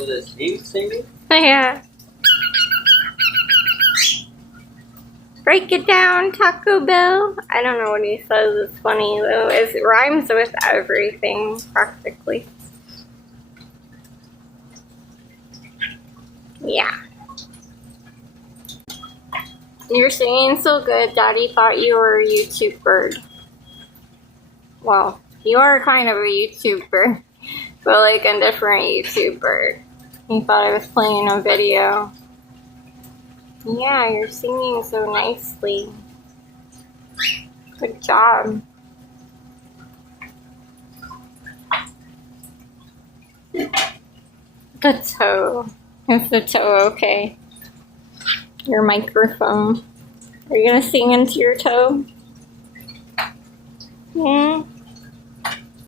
What is he singing? Yeah. Break it down, Taco Bell. I don't know what he says. It's funny though. It rhymes with everything practically. Yeah. You're singing so good, Daddy thought you were a YouTuber. Well, you are kind of a YouTuber, but like a different YouTuber. He thought I was playing a video. Yeah, you're singing so nicely. Good job. The toe. Is the toe okay? Your microphone. Are you gonna sing into your toe? Yeah.